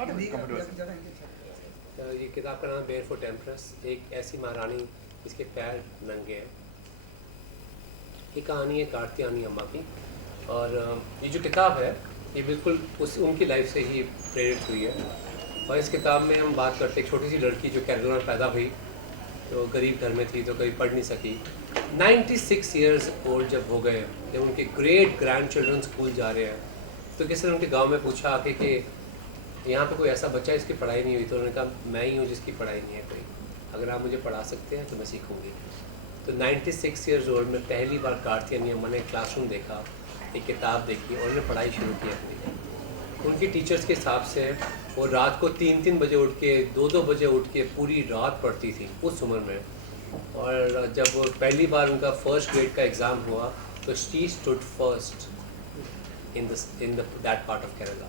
तो ये किताब का नाम बेयरफुट एम्प्रेस, एक ऐसी महारानी जिसके पैर नंगे हैं। ये कहानी है कार्तियानी अम्मा की, और ये जो किताब है ये बिल्कुल उनकी लाइफ से ही प्रेरित हुई है। और इस किताब में हम बात करते हैं एक छोटी सी लड़की जो केरला में पैदा हुई, तो गरीब घर में थी, तो कभी पढ़ नहीं सकी। 96 ईयर्स ओल्ड जब हो गए, जब उनके ग्रेट ग्रैंड चिल्ड्रन स्कूल जा रहे हैं, तो किसी ने उनके गांव में पूछा आके कि यहाँ पे कोई ऐसा बच्चा है जिसकी पढ़ाई नहीं हुई, तो उन्होंने कहा मैं ही हूँ जिसकी पढ़ाई नहीं है कोई, अगर आप मुझे पढ़ा सकते हैं तो मैं सीखूँगी। तो 96 ईयर्स ओल्ड में पहली बार कार्तियानी अम्मा ने क्लासरूम देखा, एक किताब देखी और उन्होंने पढ़ाई शुरू की अपनी। उनकी टीचर्स के हिसाब से वो रात को 3-3 बजे उठ के 2-2 बजे उठ के पूरी रात पढ़ती थी उस उम्र में। और जब वो पहली बार उनका फर्स्ट ग्रेड का एग्ज़ाम हुआ तो she stood first in that part of Kerala,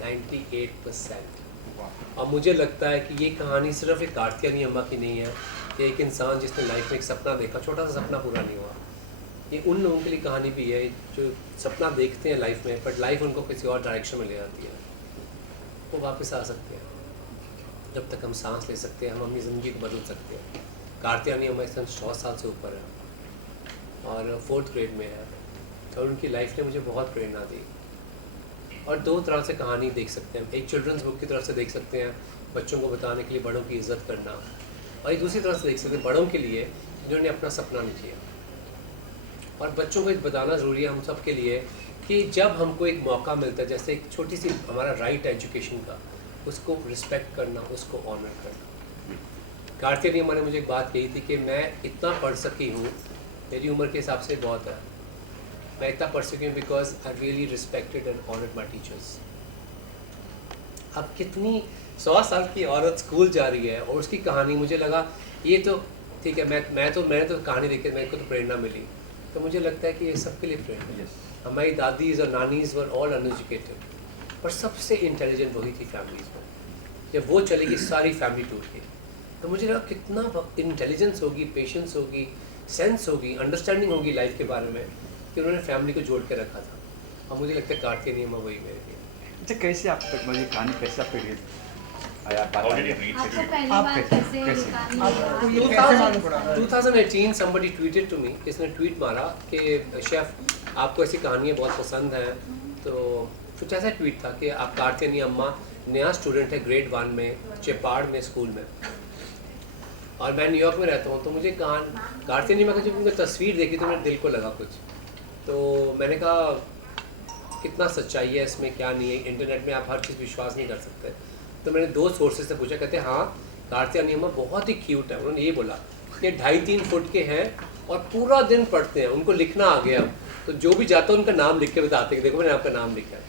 98%। और मुझे लगता है कि ये कहानी सिर्फ एक कार्तियानी अम्मा की नहीं है, कि एक इंसान जिसने लाइफ में एक सपना देखा, छोटा सा सपना पूरा नहीं हुआ, ये उन लोगों के लिए कहानी भी है जो सपना देखते हैं लाइफ में, बट लाइफ उनको किसी और डायरेक्शन में ले जाती है। वो वापस आ सकते हैं, जब तक हम सांस ले सकते हैं हम अपनी ज़िंदगी को बदल सकते हैं। कार्तियानी अम्मा इस समय 100 साल से ऊपर है और 4th ग्रेड में है, और उनकी लाइफ ने मुझे बहुत प्रेरणा दी। और दो तरह से कहानी देख सकते हैं, एक चिल्ड्रंस बुक की तरफ से देख सकते हैं, बच्चों को बताने के लिए बड़ों की इज़्ज़त करना, और एक दूसरी तरफ से देख सकते हैं बड़ों के लिए जिन्होंने अपना सपना नहीं किया। और बच्चों को एक बताना ज़रूरी है हम सब के लिए कि जब हमको एक मौका मिलता है, जैसे एक छोटी सी हमारा राइट है एजुकेशन का, उसको रिस्पेक्ट करना, उसको ऑनर करना। कार्तियानी अम्मा ने मुझे एक बात कही थी कि मैं इतना पढ़ सकी हूँ, मेरी उम्र के हिसाब से बहुत है, मैं इतना पढ़ सकी हूँ because I really respected and honoured my teachers. अब कितनी 100 साल की औरत स्कूल जा रही है और उसकी कहानी, मुझे लगा ये तो ठीक है, मैंने तो कहानी देख के मेरे को तो प्रेरणा मिली, तो मुझे लगता है कि ये सबके लिए प्रेरणा है। हमारी दादीज और नानीज वर ऑल अनएजुकेटेड, पर सबसे इंटेलिजेंट वही थी फैमिलीज में। जब वो चलेगी सारी फैमिली टूट गई, तो मुझे लगा कितना इंटेलिजेंस होगी, पेशेंस होगी, सेंस होगी, अंडरस्टैंडिंग होगी लाइफ के बारे में, कि उन्होंने फैमिली को जोड़ के रखा था। और मुझे लगता है कार्तियानी अम्मा वही मेरे लिए। अच्छा, कैसे आप तक मुझे कहानी कैसे आप आया आपको पहली बार कैसे कहानी आपको ये कैसे मालूम पड़ा? 2018 somebody tweeted to me, किसने ट्वीट मारा कि शेफ आपको ऐसी कहानियाँ बहुत पसंद हैं, तो कुछ ऐसा ट्वीट था कि आप कार्तियानी अम्मा नया स्टूडेंट है ग्रेड 1 में चेपाड़ में स्कूल में, और मैं न्यूयॉर्क में रहता हूँ, तो मुझे कार्तियानी अम्मा की जब उनकी तस्वीर देखी तो मेरे दिल को लगा कुछ, तो मैंने कहा कितना सच्चाई है इसमें, क्या नहीं है, इंटरनेट में आप हर चीज़ विश्वास नहीं कर सकते। तो मैंने 2 सोर्सेज से पूछा, कहते हैं हाँ कार्तियानी अम्मा बहुत ही क्यूट है। उन्होंने ये बोला कि 2.5-3 फुट के हैं और पूरा दिन पढ़ते हैं, उनको लिखना आ गया, तो जो भी जाता है उनका नाम लिख के बताते हैं, देखो मैंने आपका नाम लिखा है।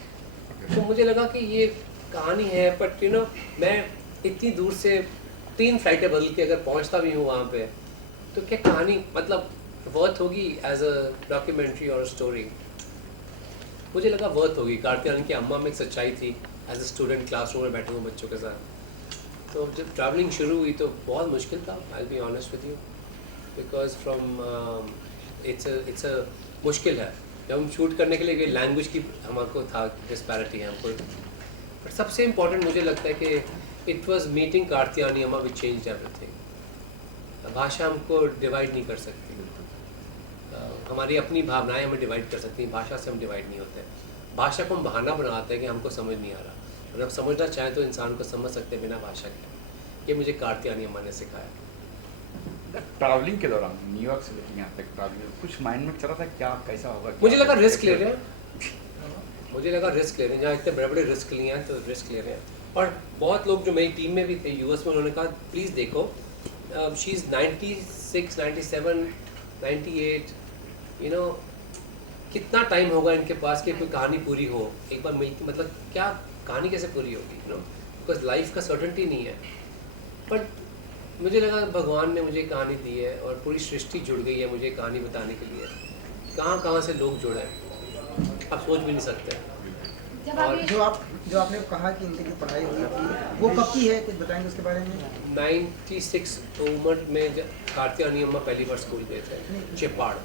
तो मुझे लगा कि ये कहानी है, बट मैं इतनी दूर से 3 फ्लाइटें बदल के अगर पहुँचता भी हूँ वहाँ पर, तो क्या कहानी मतलब वर्थ होगी एज अ डॉक्यूमेंट्री और स्टोरी? मुझे लगा वर्थ होगी। कार्तियानी की अम्मा में एक सच्चाई थी, एज अ स्टूडेंट क्लासरूम में बैठे हुए बच्चों के साथ। तो जब ट्रैवलिंग शुरू हुई तो बहुत मुश्किल था, I be honest with you, because from it's a मुश्किल है। जब हम शूट करने के लिए गए, लैंग्वेज की हमको था डिस्पैरिटी है हमको, बट सबसे इम्पॉर्टेंट मुझे लगता है कि इट वॉज मीटिंग कार्तियानी अम्मा विच चेंज्ड एवरीथिंग। भाषा हमको डिवाइड नहीं कर सकती, हमारी अपनी भावनाएं हमें डिवाइड कर सकती हैं, भाषा से हम डिवाइड नहीं होते। भाषा को हम बहाना बनाते हैं कि हमको समझ नहीं आ रहा, अगर हम समझना चाहें तो इंसान को समझ सकते हैं बिना भाषा के। ये मुझे कार्तियानी अम्मा ने सिखाया। ट्रैवलिंग के दौरान न्यूयॉर्क से लेकर यहाँ तक ट्रैवलिंग कुछ माइंड में चल रहा था, क्या कैसा होगा? मुझे लगा रिस्क ले रहे हैं, मुझे लगा रिस्क ले रहे हैं, जहाँ इतने बड़े बड़े रिस्क लिए हैं तो रिस्क ले रहे हैं। और बहुत लोग जो मेरी टीम में भी थे यूएस में, उन्होंने कहा प्लीज़ देखो, शी इज़ 96, 97, 98, कितना टाइम होगा इनके पास कि कोई कहानी पूरी हो एक बार मिलती, मतलब क्या कहानी कैसे पूरी होगी, बिकॉज लाइफ का सर्टेनिटी नहीं है। बट मुझे लगा भगवान ने मुझे कहानी दी है और पूरी सृष्टि जुड़ गई है मुझे कहानी बताने के लिए। कहाँ से लोग जुड़े हैं आप सोच भी नहीं सकते। और जो आपने कहा कि इनकी जो पढ़ाई हुई थी वो कब की है, कुछ बताएंगे उसके बारे में? 96 उम्र में कार्तियानी अम्मा पहली बार स्कूल गए थे चेपाड़।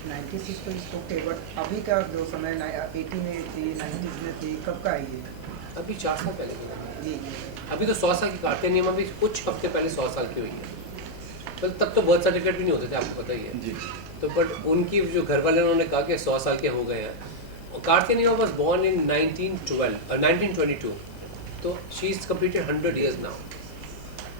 96 तो इसको, बट अभी का जो समय 80 में थी, 90s में थी, कब का है ये? अभी 4 साल पहले की है। जी अभी तो 100 साल की कार्तिक नियम अभी कुछ हफ्ते पहले 100 साल की हुई है। तो तब तो बर्थ सर्टिफिकेट भी नहीं होते थे, आपको पता ही है। जी तो बट उनकी जो घर वाले उन्होंने कहा कि 100 साल के हो गए हैं। कार्तिक नियम वॉज बॉर्न इन 1922, तो she is completed 100 years now.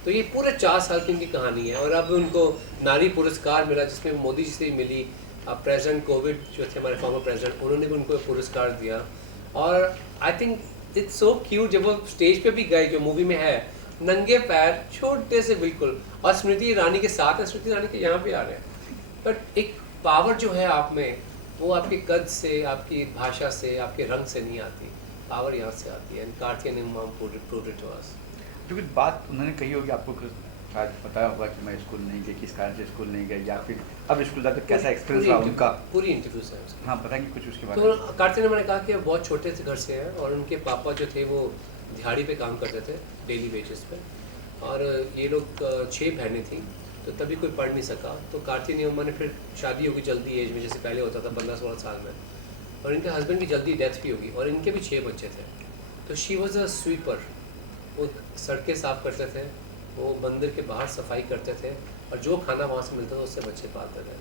तो ये पूरे 4 साल की उनकी कहानी है। और अब उनको नारी पुरस्कार मिला, जिसमें मोदी जी से ही मिली। प्रेसिडेंट कोविड जो थे हमारे फॉर्मर प्रेसिडेंट, उन्होंने भी उनको पुरस्कार दिया। और I think it's so cute, जब वो स्टेज पे भी गए, जो मूवी में है, नंगे पैर छोटे से बिल्कुल, और स्मृति ईरानी के साथ है, स्मृति ईरानी के यहाँ पे आ रहे हैं। बट एक पावर जो है आप में, वो आपके कद से, आपकी भाषा से, आपके रंग से नहीं आती, पावर यहाँ से आती है। एंड कार्तिक नियम प्रूव्ड इट टू अस। क्योंकि बात उन्होंने कही होगी आपको, शायद बताया होगा कि मैं स्कूल नहीं गई, किस कारण से स्कूल नहीं गई, या फिर अब स्कूल जाते कैसा एक्सपीरियंस रहा उनका। पूरी इंटरव्यू है उसकी। हाँ, बताएंगे कुछ उसके बारे तो में। कार्तिक ने मैंने कहा कि बहुत छोटे से घर से हैं, और उनके पापा जो थे वो दिहाड़ी पे काम करते थे, डेली बेसिस पे। और ये लोग 6 बहनें थी, तो तभी कोई पढ़ नहीं सका। तो कार्तिक ने उन्होंने फिर शादी होगी जल्दी एज में, जैसे पहले होता था 15-16 साल में। और इनके हस्बैंड की जल्दी डेथ भी होगी, और इनके भी 6 बच्चे थे। तो शी वॉज अ स्वीपर, वो सड़कें साफ़ करते थे, वो मंदिर के बाहर सफाई करते थे, और जो खाना वहाँ से मिलता था उससे बच्चे पालते थे।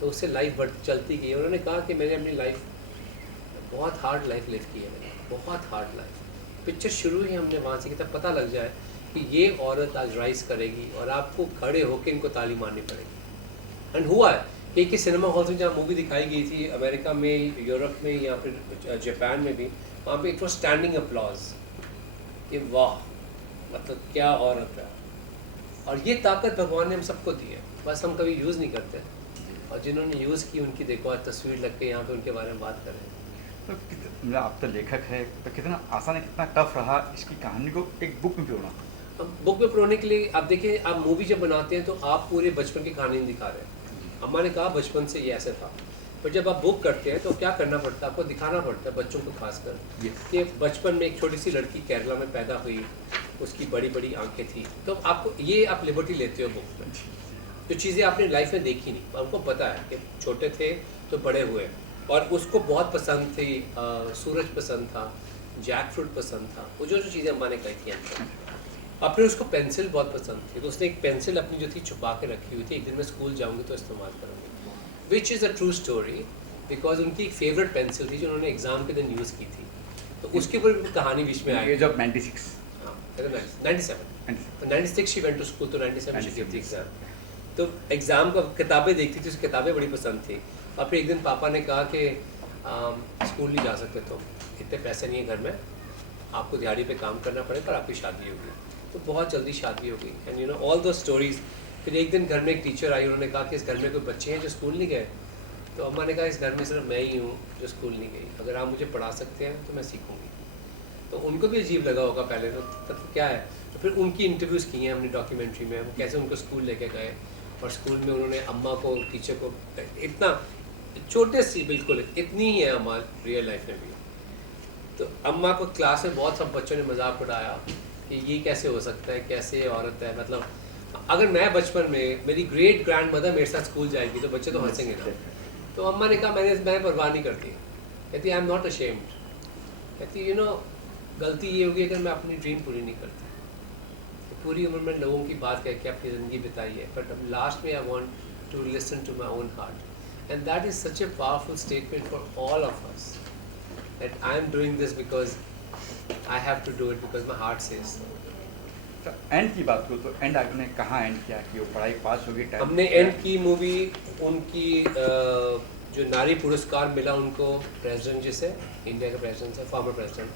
तो उससे लाइफ बढ़ चलती गई। उन्होंने कहा कि मैंने अपनी लाइफ बहुत हार्ड लाइफ लिव की है, मैंने बहुत हार्ड लाइफ। पिक्चर शुरू ही हमने वहाँ से की, तब पता लग जाए कि ये औरत आज राइज करेगी, और आपको खड़े होकर इनको ताली मारनी पड़ेगी। एंड हुआ है कि सिनेमा हॉल में जहाँ मूवी दिखाई गई थी, अमेरिका में, यूरोप में, या फिर जापान में भी, वहाँ पे एक तो स्टैंडिंग अपलॉज, कि वाह, मतलब क्या औरत है। और ये ताकत भगवान ने हम सबको दी है, बस हम कभी यूज़ नहीं करते। और जिन्होंने यूज़ की उनकी देखो आज तस्वीर लग के यहाँ पे उनके बारे में बात कर रहे हैं। तो मतलब आप तो लेखक है, तो कितना आसान है, कितना टफ रहा इसकी कहानी को एक बुक में पिरोना। अब बुक में पढ़ने के लिए आप देखिए, आप मूवी जब बनाते हैं तो आप पूरे बचपन की कहानी नहीं दिखा रहे हैं। अम्मा ने कहा बचपन से ये ऐसे था, पर जब आप बुक करते हैं तो क्या करना पड़ता है, आपको दिखाना पड़ता है बच्चों को खासकर, कि बचपन में एक छोटी सी लड़की केरला में पैदा हुई, उसकी बड़ी बड़ी आंखें थी। तो आपको ये आप लिबर्टी लेते हो बुक में, जो चीज़ें आपने लाइफ में देखी नहीं, आपको पता है कि छोटे थे तो बड़े हुए। और उसको बहुत पसंद थी, सूरज पसंद था, जैक फ्रूट पसंद था, वो जो चीज़ें अम्मा ने कही थी हमको। और फिर उसको पेंसिल बहुत पसंद थी, तो उसने एक पेंसिल अपनी जो थी छुपा के रखी हुई थी, एक दिन मैं स्कूल जाऊँगी तो इस्तेमाल करूँगी, which is a true story, because उनकी एक फेवरेट पेंसिल थी जो उन्होंने एग्जाम के दिन यूज़ की थी। तो उसके ऊपर कहानी बीच में आई। As of 96। हाँ, 96 शी वेंट टू स्कूल, तो 97 शी गिव द एग्जाम। तो एग्ज़ाम का किताबें देखती थी, उसकी किताबें बड़ी पसंद थी। और फिर एक दिन पापा ने कहा कि स्कूल नहीं जा सकते तुम, इतने पैसे नहीं है घर में, आपको दिहाड़ी पे काम करना पड़ेगा, पर आपकी शादी होगी। तो बहुत जल्दी शादी हो गई। एंड यू नो ऑल दो स्टोरीज। फिर एक दिन घर में एक टीचर आई, उन्होंने कहा कि इस घर में कोई बच्चे हैं जो स्कूल नहीं गए। तो अम्मा ने कहा इस घर में सिर्फ मैं ही हूँ जो स्कूल नहीं गई, अगर आप मुझे पढ़ा सकते हैं तो मैं सीखूँगी। तो उनको भी अजीब लगा होगा पहले, तो तब क्या है। तो फिर उनकी इंटरव्यूज़ की हैं हमने डॉक्यूमेंट्री में, वो कैसे उनको स्कूल लेके गए, और स्कूल में उन्होंने अम्मा को, टीचर को, इतना छोटे सी बिल्कुल इतनी ही है अम्मा रियल लाइफ में भी। तो अम्मा को क्लास में बहुत सब बच्चों ने मजाक उड़ाया कि ये कैसे हो सकता है, कैसे औरत है। मतलब अगर मैं बचपन में, मेरी ग्रेट ग्रैंड मदर मेरे साथ स्कूल जाएगी तो बच्चे तो हंसेंगे ना। तो अम्मा ने कहा मैं परवाह नहीं करती, कहती आई एम नॉट अशेम्ड, कहती यू नो गलती ये होगी अगर मैं अपनी ड्रीम पूरी नहीं करती। तो पूरी उम्र में लोगों की बात कह के अपनी ज़िंदगी बिताई है, बट अब लास्ट में I want to listen to my own heart, and that is such a powerful statement for all of us, that I am doing this because I have to do it because my heart says so. तो and की बात करूँ तो and आपने कहाँ and किया कि वो पढ़ाई पास हो गई? हमने एंड की मूवी उनकी जो नारी पुरस्कार मिला उनको, प्रेसिडेंट जिसे इंडिया के प्रेसिडेंट है, फॉर्मर प्रेसिडेंट,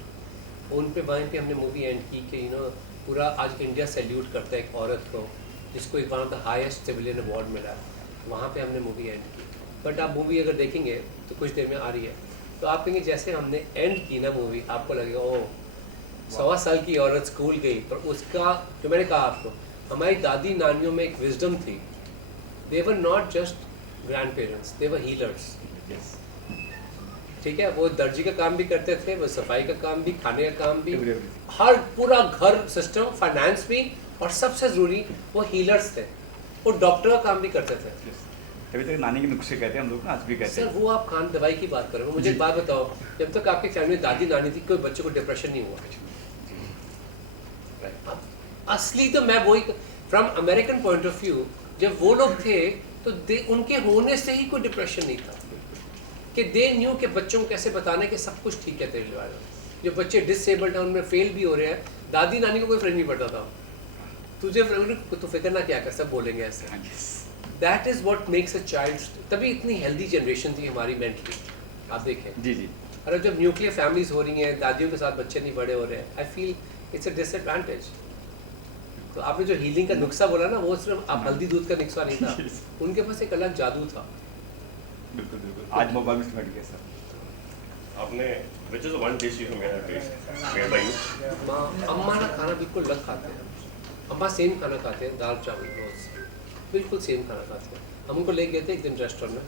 उन पे वहीं पे हमने मूवी एंड की कि यू नो पूरा आज इंडिया सैल्यूट करता है एक औरत को जिसको एक one of the highest civilian award मिला, वहाँ पे हमने मूवी एंड की। बट आप मूवी अगर देखेंगे तो कुछ देर में आ रही है, तो आप कहेंगे जैसे हमने एंड की ना मूवी, आपको लगेगा ओह 100 साल की औरत स्कूल गई, पर उसका जो मैंने कहा आपको, हमारी दादी नानियों में एक विजडम थी। They were not just grandparents, they were healers. ठीक है, वो दर्जी का काम भी करते थे, वो सफाई का काम भी, खाने का काम भी, हर पूरा घर सिस्टम, फाइनेंस भी, और सबसे ज़रूरी वो हीलर्स थे, वो डॉक्टर का काम भी करते थे। तभी तक नानी के नुस्खे कहते हैं हम लोग ना, आज भी कहते सर हैं। वो आप खान दवाई की बात करो, मुझे एक बात बताओ, जब तक आपके फैमिली में दादी नानी थी कोई बच्चे को डिप्रेशन नहीं हुआ। अब असली तो मैं वही from American point of view, जब वो लोग थे तो उनके होने से ही कोई डिप्रेशन नहीं था, कि दे न्यू कि बच्चों को कैसे बताने कि सब कुछ ठीक है तेरे वाले। जो बच्चे डिसेबल्ड हैं उनमें फेल भी हो रहे हैं, दादी नानी को कोई फर्क नहीं पड़ता था, तुझे तो फिक्र ना क्या कर, सब बोलेंगे ऐसे। हाँ जी। That is what makes a child, तभी इतनी हेल्दी जनरेशन थी हमारी मेंटली। आप देखें, जी जी। और अब जब न्यूक्लियर फैमिलीज हो रही हैं, दादियों के साथ बच्चे नहीं बड़े हो रहे हैं, I feel it's a disadvantage. तो आपने जो हीलिंग का नुस्खा बोला ना, वो सिर्फ आप हल्दी दूध का नुस्खा नहीं था, उनके पास एक अलग जादू था। बिल्कुल बिल्कुल, आज मोबाइल में समझ गया सर। आपने which is one dish you made a taste made by you? अम्मा ना खाना बिल्कुल अलग खाते हैं, अम्मा सेम खाना खाते हैं, दाल चावल रोज बिल्कुल सेम खाना खाते हैं। हम उनको ले गए थे एक दिन रेस्टोरेंट में,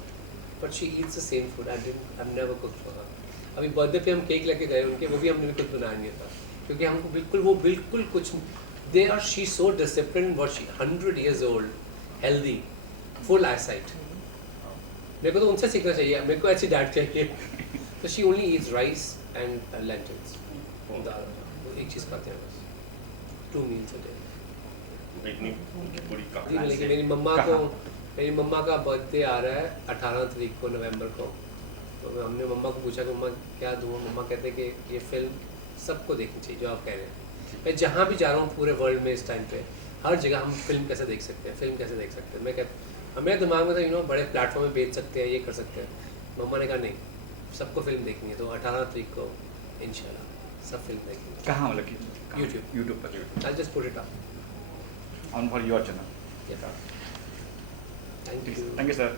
but she eats the same food, I never cooked for her. अभी बर्थडे पे हम केक लेके गए उनके, वो भी हमने भी कुछ बनाया नहीं था, क्योंकि हमको बिल्कुल कुछ, they are she so discipline, what she 100 years old, healthy, full eyesight. मेरे को तो उनसे सीखना चाहिए, मेरे को ऐसी डाइट चाहिए। तो she only eats rice and lentils, dal, वो एक चीज़ खाते हैं बस, 2 meals a day। इतनी पूरी जी, कहानी लेकिन से मेरी मम्मा का बर्थडे आ रहा है 18 तारीख को नवंबर को, तो हमने मम्मा को पूछा कि मम्मा क्या दूँ, मम्मा कहते हैं कि ये फिल्म सबको देखनी चाहिए जो आप कह रहे हैं। मैं जहाँ भी जा रहा हूँ पूरे वर्ल्ड में इस टाइम पे, हर जगह हम फिल्म कैसे देख सकते हैं, फिल्म कैसे देख सकते हैं। मैं कहता, मेरे दिमाग में था बड़े प्लेटफॉर्म में बेच सकते हैं, ये कर सकते हैं। मम्मा ने कहा नहीं, सबको फिल्म देखनी है, तो 18 तारीख को इंशाल्लाह सब फिल्म देखेंगे। कहाँ मतलब कि YouTube। यूट्यूब पर I'll just put it up. On for your channel. Yeah. Thank you. Thank you sir.